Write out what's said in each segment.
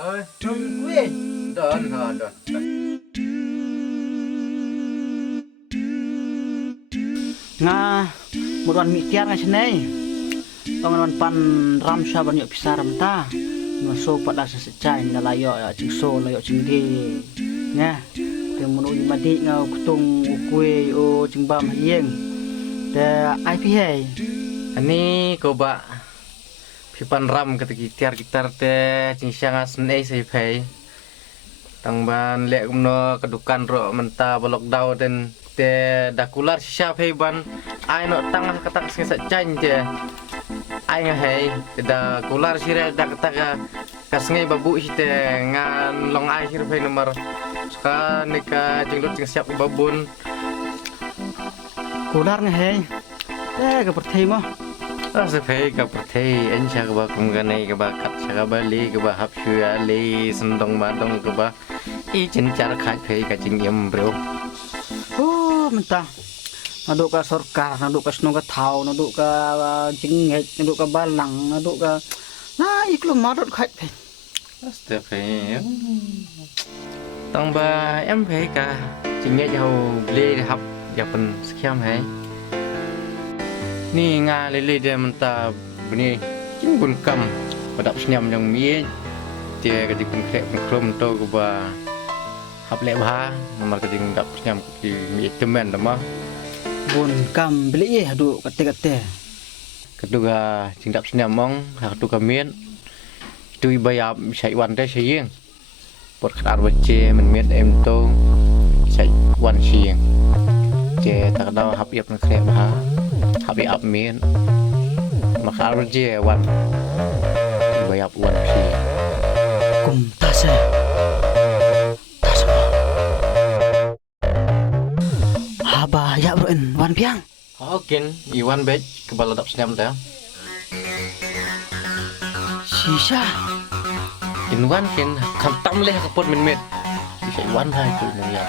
Ơi, quê. Đón hả, đón. Nga một đoàn mỹ tiar nga sinay tong wan pan ram sha ban yo pisaram ta no so pada sa secai ndalayo ya ching so layo ching ge nga te mun u madi nga kutung ukwe o ching bam hieng te ai pi hai Ani ko ba pipan ram ketika tiar gitar te cing sianga senai sai pai. Tang ban lek kumno kedukan ro menta balok dau den te dakular sisa pai ban ai no tang katak sing sajan je. Ai nga hei te dakular sire dak tak kasngai babu site ngan long ai sire pai nomor ska nika jinglut cing siap babun. kular nga hai te ga perthai mo Sa phê gặp thế anh cha các bạn cùng cái này các bạn cắt cha các bạn lý các bạn hấp xưa lý sân đông mà đông các bạn ý chính cha khai phê cái chính em bro oh menta nado ka sarkar nado ka snoga thau nado ka ching ngai nado ka balang nado ka na iklo marot khai pe sa phê tông ba em phê cả chính nghe giàu lý hấp giàu phần scam hay ni nga lele dia menta bini chính pun kam padap senyam yang mie dia ka dikun krek krom to ko ba hap le ba nomor ka ding dap senyam ki mi temen dama bun kam beli adu kate kedua jing dap senyam mong ha tu ka mien tu bayap sai wan te sai yeng pot khar ba che men mien em to sai wan sieng che tak dau hap yep krek ba Habi up min makar je wan bayap wan si kum tase haba ya bro en wan piang okin iwan bej kebal dap senyam ta sisa in wan kin kam tam leh kapot min mit bisa iwan hai tu ni ya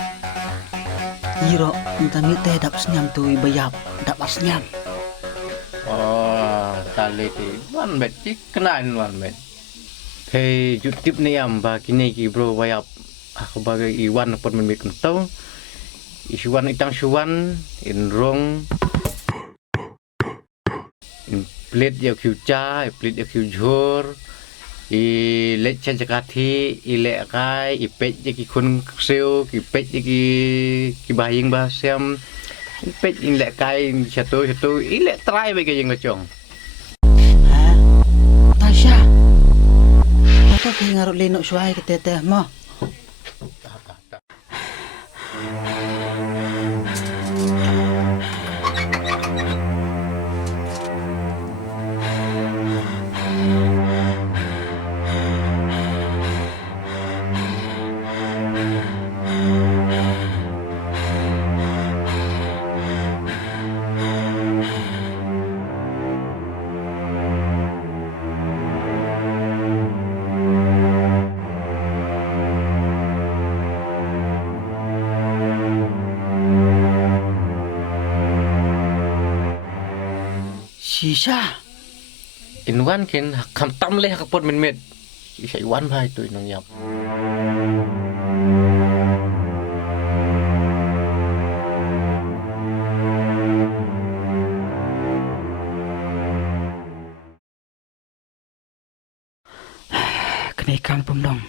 iro entah mite dap senyam tu bayap dap asnyam oh tali ti wan bej cik kenain wan bej hey jutip ni am ba kini ki bro bayap aku bagai iwan kapot min mit kentau isuan itang suan in rong in plate ya kiu cha plate ya kiu jhor i lek cha jakati i lek kai i pet je ki kun seo ki pet je ki bahing ba sem i pet in lek kai satu i lek try ba ke jeng chong ha tasha apa ki ngarut leno suai ke teteh mo sisa in wan kin kam tam le kapot min mit i sai wan bai tu nong yap kenaikan pemdong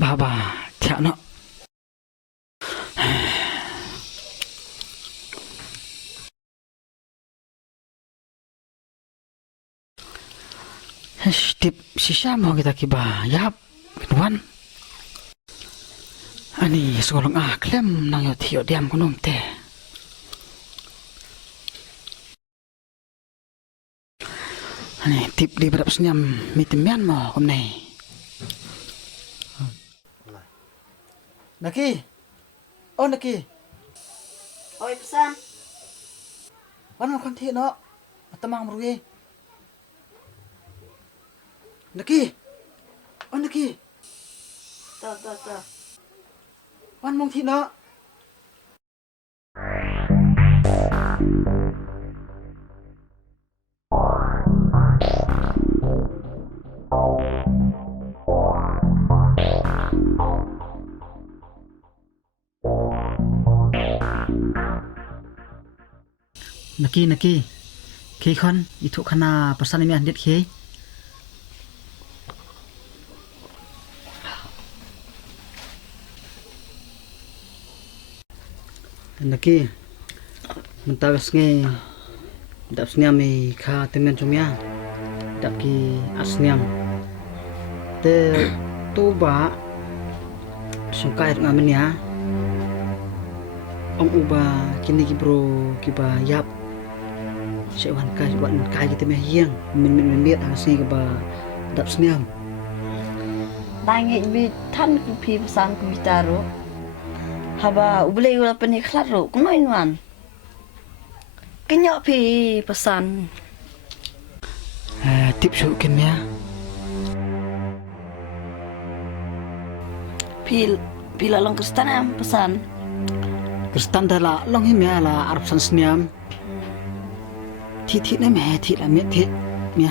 baba tiak no Stip sisa mau kita kiba yap wan ani sekolong klem nang yo tio diam kunom te ani tip di berap senyam mitimian mo kom nei Naki oh Naki Oi pesan. wan mo kan ti no matamang rugi Naki oh Naki Tuh. wan mong ti no Naki ke kon itu kana pesan ini andet ke naki mentawes nge dap sniam kha temen chumya dap ki asniam te tu ba sungkai ngamen ya ông uba kini ki bro ki ba yap sẽ hoàn kai kita meh hiang min biết hàng si ba dap sniam Dai ngi bi tan ku pi pesan ku bitaro. Haba ublei ula pani klaro ku noi nuan. Kenyo pi pesan. tip su ken ya Pi la long kristan am pesan. Kristan dala long him ya la arab san sniam thi na me thi la me thi ya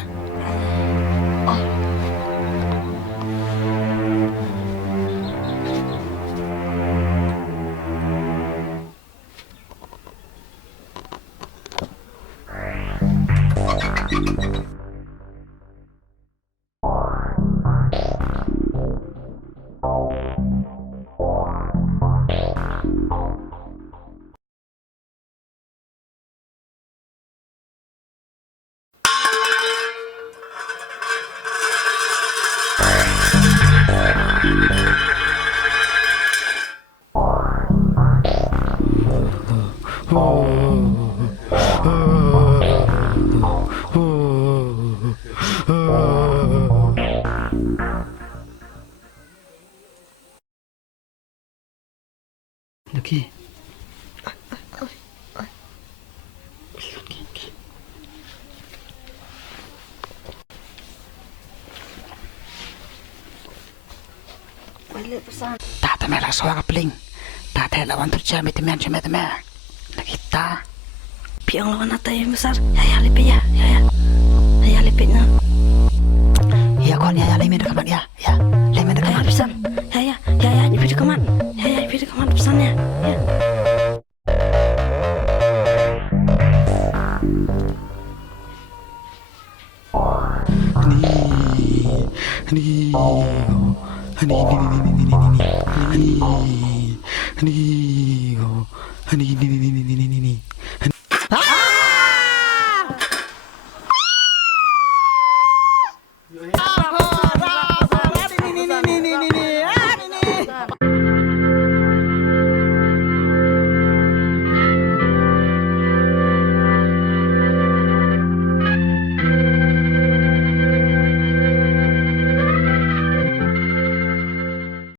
Naki Balik pesan. ta ta me la so ka pling ta the la wan tu cha me te me naki ta Pi ang lawan atai besar. Ya lepe ya. Ya lepe na. ya kon ya le me de kaman ya le me de Ya kaman pesan. Ya ni pi kaman. Ya pi kaman pesan ya. Ya. Ani